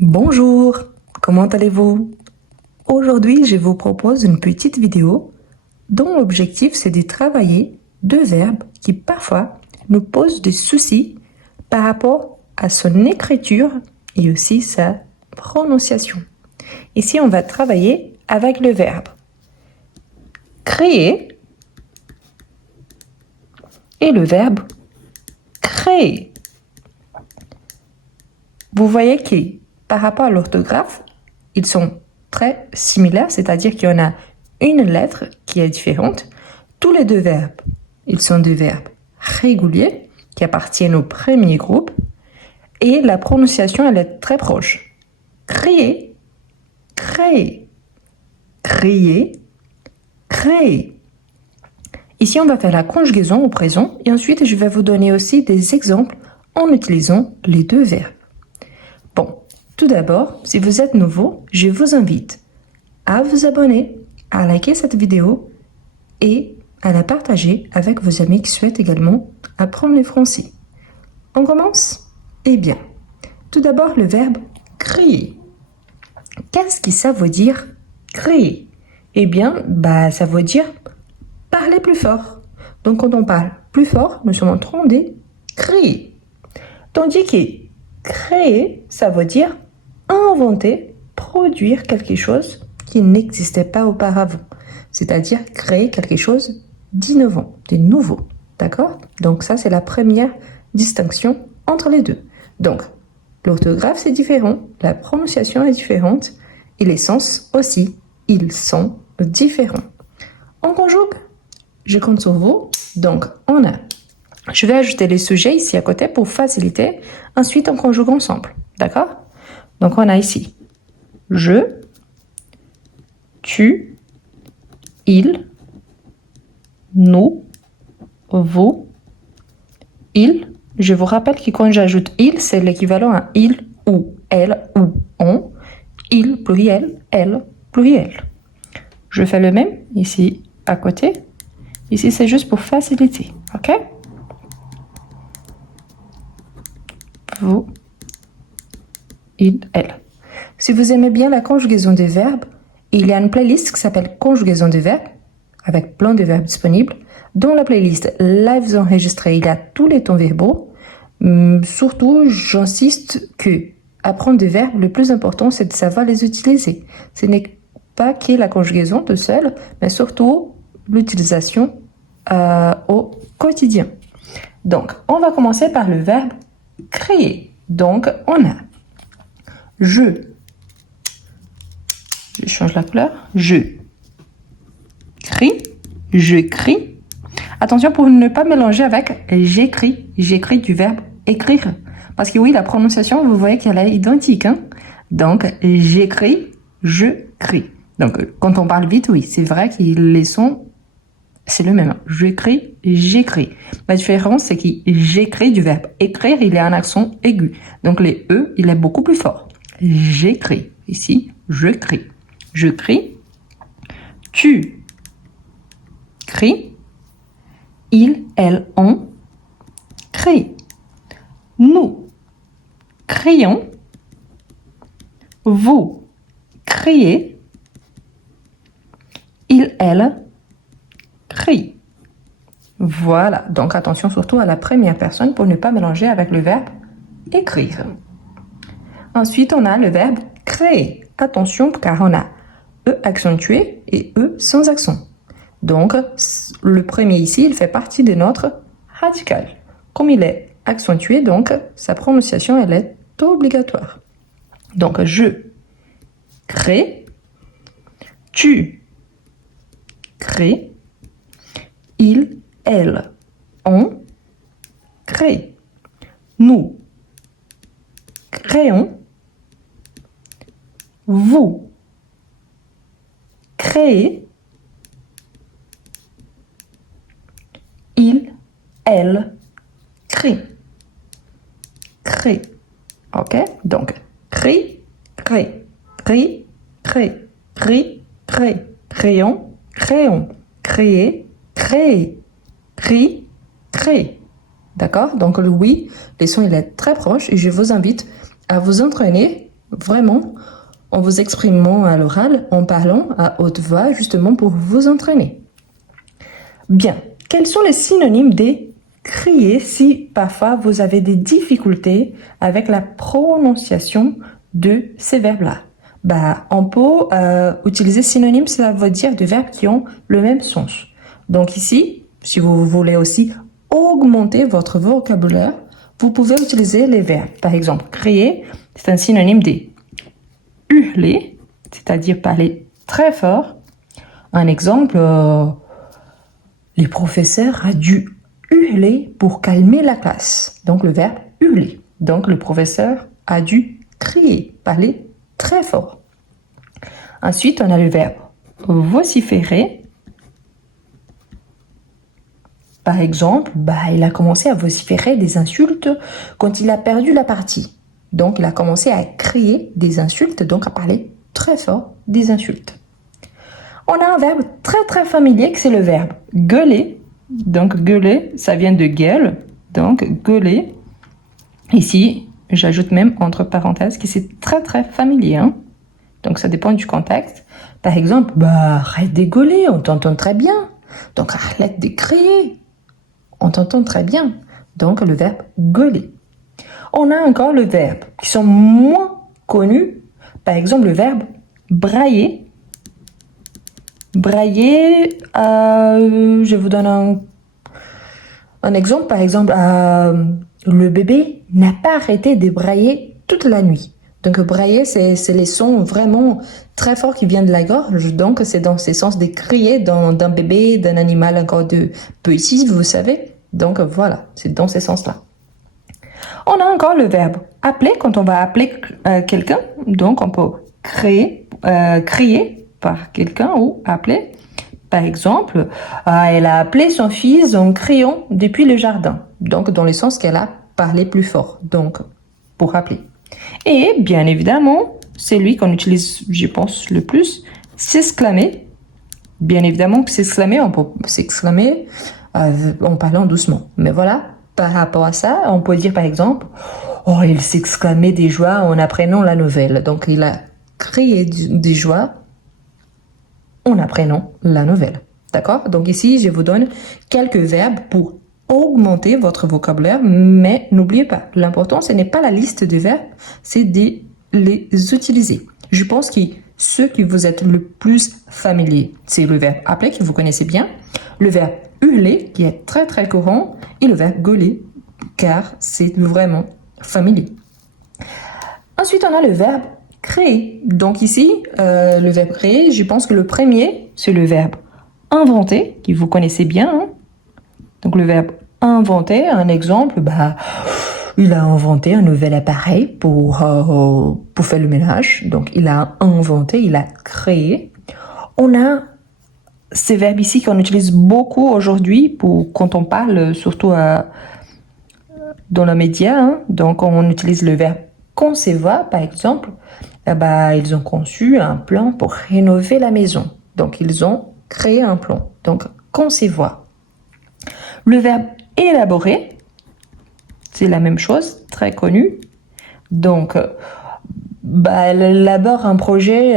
Bonjour, comment allez-vous? Aujourd'hui, je vous propose une petite vidéo dont l'objectif c'est de travailler deux verbes qui parfois nous posent des soucis par rapport à son écriture et aussi sa prononciation. Ici, on va travailler avec le verbe créer et le verbe créer. Vous voyez que par rapport à l'orthographe, ils sont très similaires, c'est-à-dire qu'il y en a une lettre qui est différente. Tous les deux verbes, ils sont des verbes réguliers qui appartiennent au premier groupe et la prononciation, elle est très proche. Crier, créer, crier, créer. Ici, on va faire la conjugaison au présent et ensuite, je vais vous donner aussi des exemples en utilisant les deux verbes. Bon, tout d'abord, si vous êtes nouveau, je vous invite à vous abonner, à liker cette vidéo et à la partager avec vos amis qui souhaitent également apprendre le français. On commence? Eh bien, tout d'abord le verbe crier. Qu'est-ce que ça veut dire crier? Eh bien, ça veut dire parler plus fort. Donc quand on parle plus fort, nous sommes en train de crier. Tandis que créer, ça veut dire inventer, produire quelque chose qui n'existait pas auparavant. C'est-à-dire créer quelque chose d'innovant, de nouveau. D'accord? Donc ça, c'est la première distinction entre les deux. Donc, l'orthographe, c'est différent, la prononciation est différente et les sens aussi, ils sont différents. On conjugue. Je compte sur vous. Donc, je vais ajouter les sujets ici à côté pour faciliter. Ensuite, on conjugue ensemble. D'accord? Donc, on a ici je, tu, il, nous, vous, il. Je vous rappelle que quand j'ajoute il, c'est l'équivalent à il ou elle ou on. Il pluriel, elle pluriel. Je fais le même ici à côté. Ici, c'est juste pour faciliter. OK? Vous, il, elle. Si vous aimez bien la conjugaison des verbes, il y a une playlist qui s'appelle Conjugaison des verbes, avec plein de verbes disponibles. Dans la playlist Lives enregistrés, il y a tous les temps verbaux. Surtout, j'insiste que apprendre des verbes, le plus important, c'est de savoir les utiliser. Ce n'est pas que la conjugaison tout seul, mais surtout l'utilisation au quotidien. Donc, on va commencer par le verbe créer. Donc, on a je change la couleur, je crie. Attention pour ne pas mélanger avec j'écris du verbe écrire. Parce que oui, la prononciation, vous voyez qu'elle est identique. Hein? Donc, j'écris, je crie. Donc, quand on parle vite, oui, c'est vrai que les sons, c'est le même. J'écris, j'écris. La différence, c'est que j'écris du verbe écrire, il y a un accent aigu. Donc, les E, il est beaucoup plus fort. J'écris. Ici, je crie. Je crie. Tu cries. Il, elle, on crie. Nous crions. Vous criez. Il, elle crie. Voilà. Donc, attention surtout à la première personne pour ne pas mélanger avec le verbe écrire. Ensuite, on a le verbe créer. Attention, car on a E accentué et E sans accent. Donc, le premier ici, il fait partie de notre radical. Comme il est accentué, donc, sa prononciation, elle est obligatoire. Donc, je crée, tu crées, il, elle, on crée. Nous créons, vous créez, il, elle crie. Crée. OK? Donc, crie, crée, crie, crée, crie, crée, crayon, créon, créer, créer, crie, crée. D'accord? Donc le oui, le son il est très proche et je vous invite à vous entraîner vraiment en vous exprimant à l'oral, en parlant à haute voix, justement pour vous entraîner. Bien, quels sont les synonymes des crier si parfois vous avez des difficultés avec la prononciation de ces verbes-là? On peut utiliser synonyme, ça veut dire des verbes qui ont le même sens. Donc ici, si vous voulez aussi augmenter votre vocabulaire, vous pouvez utiliser les verbes. Par exemple, crier, c'est un synonyme de hurler, c'est-à-dire parler très fort. Un exemple, les professeurs ont dû hurler pour calmer la classe. Donc le verbe hurler. Donc le professeur a dû crier, parler très fort. Ensuite, on a le verbe vociférer. Par exemple, il a commencé à vociférer des insultes quand il a perdu la partie. Donc il a commencé à crier des insultes, donc à parler très fort des insultes. On a un verbe très très familier que c'est le verbe gueuler. Donc gueuler, ça vient de gueule. Donc gueuler. Ici, j'ajoute même entre parenthèses que c'est très très familier. Hein? Donc ça dépend du contexte. Par exemple, arrête de gueuler, on t'entend très bien. Donc arrête de crier, on t'entend très bien. Donc le verbe gueuler. On a encore le verbe qui sont moins connus. Par exemple, le verbe brailler. Brailler, je vous donne un exemple. Par exemple, le bébé n'a pas arrêté de brailler toute la nuit. Donc brailler, c'est les sons vraiment très forts qui viennent de la gorge. Donc c'est dans ce sens de crier d'un bébé, d'un animal encore de petit, vous savez. Donc voilà, c'est dans ce sens-là. On a encore le verbe appeler quand on va appeler quelqu'un. Donc on peut crier par quelqu'un ou appeler. Par exemple, elle a appelé son fils en criant depuis le jardin. Donc dans le sens qu'elle a parlé plus fort. Donc pour appeler. Et bien évidemment, c'est lui qu'on utilise, je pense, le plus, s'exclamer. Bien évidemment que s'exclamer, on peut s'exclamer en parlant doucement. Mais voilà, par rapport à ça, on peut dire par exemple, oh, il s'exclamait des joies en apprenant la nouvelle. Donc il a crié des joies en apprenant la nouvelle. D'accord? Donc ici, je vous donne quelques verbes pour augmenter votre vocabulaire, mais n'oubliez pas, l'important, ce n'est pas la liste de verbes, c'est de les utiliser. Je pense que ceux qui vous êtes le plus familier, c'est le verbe appeler, que vous connaissez bien, le verbe hurler, qui est très très courant, et le verbe gueuler, car c'est vraiment familier. Ensuite, on a le verbe créer. Donc ici, le verbe créer, je pense que le premier, c'est le verbe inventer, que vous connaissez bien. Hein? Donc le verbe inventer, un exemple, il a inventé un nouvel appareil pour faire le ménage. Donc il a inventé, il a créé. On a ces verbes ici qu'on utilise beaucoup aujourd'hui quand on parle, surtout dans les médias. Hein? Donc on utilise le verbe concevoir, par exemple. Ils ont conçu un plan pour rénover la maison. Donc ils ont créé un plan. Donc concevoir. Le verbe élaborer, c'est la même chose, très connu. Donc, elle élabore un projet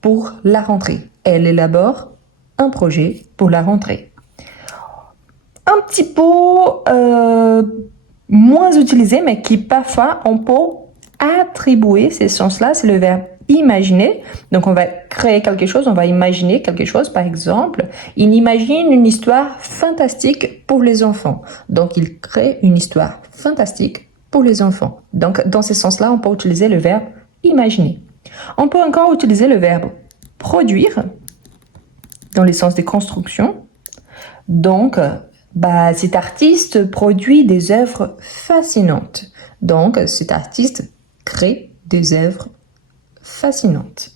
pour la rentrée. Elle élabore un projet pour la rentrée. Un petit peu moins utilisé, mais qui parfois on peut attribuer ces sens-là, c'est le verbe imaginer. Donc on va créer quelque chose, on va imaginer quelque chose. Par exemple, il imagine une histoire fantastique pour les enfants. Donc il crée une histoire fantastique pour les enfants. Donc dans ce sens-là, on peut utiliser le verbe imaginer. On peut encore utiliser le verbe produire dans le sens de construction. Donc cet artiste produit des œuvres fascinantes. Donc cet artiste crée des œuvres fascinante.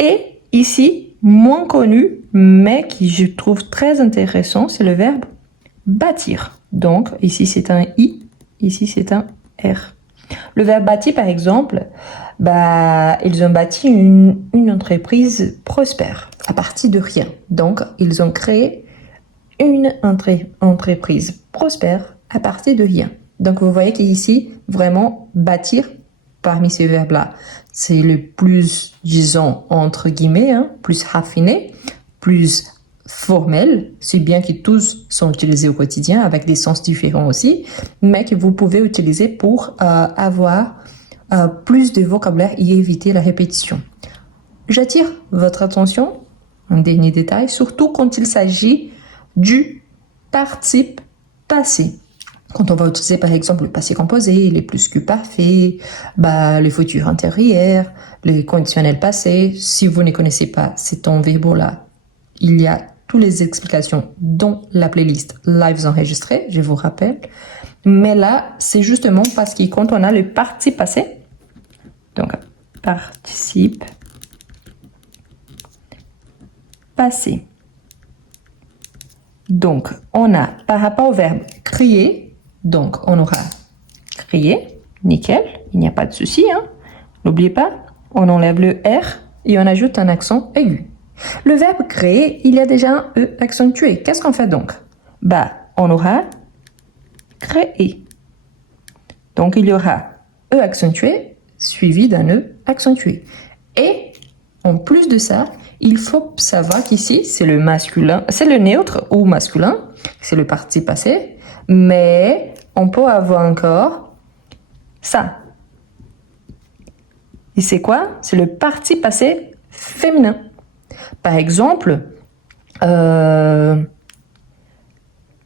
Et ici, moins connu, mais qui je trouve très intéressant, c'est le verbe bâtir. Donc, ici c'est un I, ici c'est un R. Le verbe bâtir, par exemple, ils ont bâti une entreprise prospère à partir de rien. Donc, ils ont créé une entreprise prospère à partir de rien. Donc, vous voyez qu'ici, vraiment, bâtir, parmi ces verbes-là, c'est le plus, disons, entre guillemets, plus raffiné, plus formel, si bien que tous sont utilisés au quotidien avec des sens différents aussi, mais que vous pouvez utiliser pour avoir plus de vocabulaire et éviter la répétition. J'attire votre attention, un dernier détail, surtout quand il s'agit du participe passé. Quand on va utiliser par exemple le passé composé, les plus que parfaits, le futur intérieur, les conditionnels passés, si vous ne connaissez pas ces temps verbaux-là, il y a toutes les explications dans la playlist Lives enregistrés, je vous rappelle. Mais là, c'est justement parce que quand on a le participe passé, donc participe passé. Donc, on a par rapport au verbe crier, donc on aura crier, nickel, il n'y a pas de souci, N'oubliez pas, on enlève le R et on ajoute un accent aigu. Le verbe créer, il y a déjà un E accentué. Qu'est-ce qu'on fait donc? On aura créer. Donc, il y aura E accentué suivi d'un E accentué. Et en plus de ça, il faut savoir qu'ici, c'est le masculin, c'est le neutre ou masculin, c'est le participe passé, mais on peut avoir encore ça. Et c'est quoi? C'est le participe passé féminin. Par exemple,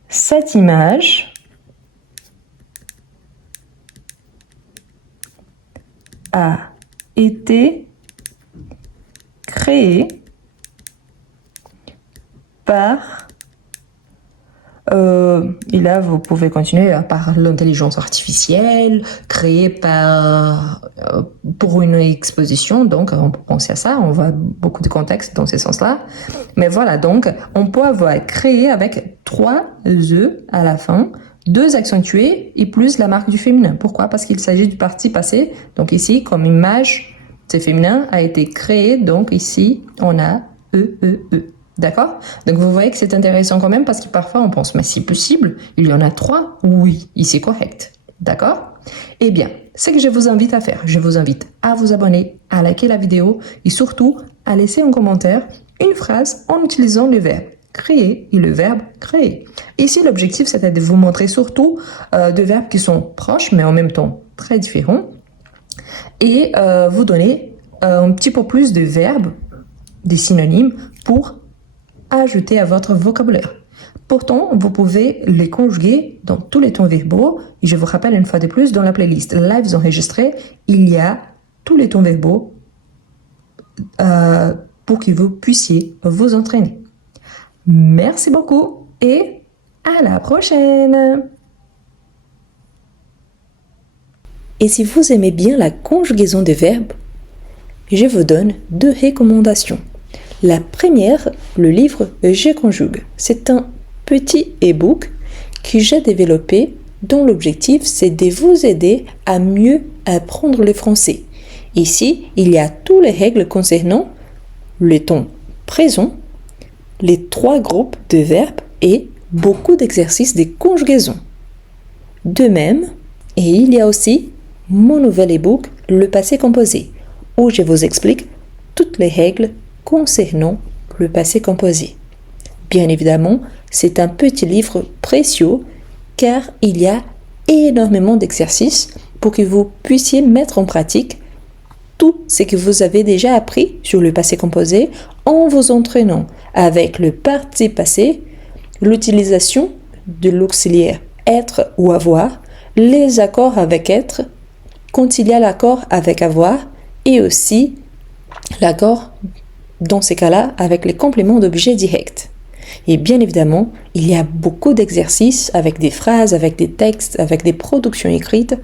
cette image a été créée par, et là vous pouvez continuer par l'intelligence artificielle, créée pour une exposition, donc on peut penser à ça, on voit beaucoup de contexte dans ce sens-là. Mais voilà, donc on peut avoir créé avec 3 E à la fin, 2 accentués et plus la marque du féminin. Pourquoi? Parce qu'il s'agit du participe passé. Donc ici, comme image, c'est féminin, a été créé, donc ici on a E. D'accord? Donc vous voyez que c'est intéressant quand même parce que parfois on pense, mais c'est possible, il y en a 3, oui, et c'est correct. D'accord? Eh bien, ce que je vous invite à faire, je vous invite à vous abonner, à liker la vidéo et surtout à laisser en commentaire une phrase en utilisant le verbe créer et le verbe créer. Ici, l'objectif, c'était de vous montrer surtout des verbes qui sont proches, mais en même temps très différents, et vous donner un petit peu plus de verbes, des synonymes, pour ajouter à votre vocabulaire. Pourtant, vous pouvez les conjuguer dans tous les temps verbaux. Et je vous rappelle une fois de plus, dans la playlist Lives enregistrés, il y a tous les temps verbaux pour que vous puissiez vous entraîner. Merci beaucoup et à la prochaine! Et si vous aimez bien la conjugaison des verbes, je vous donne 2 recommandations. La première, le livre Je conjugue. C'est un petit e-book que j'ai développé dont l'objectif c'est de vous aider à mieux apprendre le français. Ici, il y a toutes les règles concernant le temps présent, les 3 groupes de verbes et beaucoup d'exercices de conjugaison. De même, et il y a aussi mon nouvel e-book, le passé composé, où je vous explique toutes les règles concernant le passé composé. Bien évidemment, c'est un petit livre précieux car il y a énormément d'exercices pour que vous puissiez mettre en pratique tout ce que vous avez déjà appris sur le passé composé en vous entraînant avec le participe passé, l'utilisation de l'auxiliaire être ou avoir, les accords avec être, quand il y a l'accord avec avoir et aussi l'accord dans ces cas-là avec les compléments d'objet directs. Et bien évidemment, il y a beaucoup d'exercices avec des phrases, avec des textes, avec des productions écrites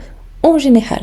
en général.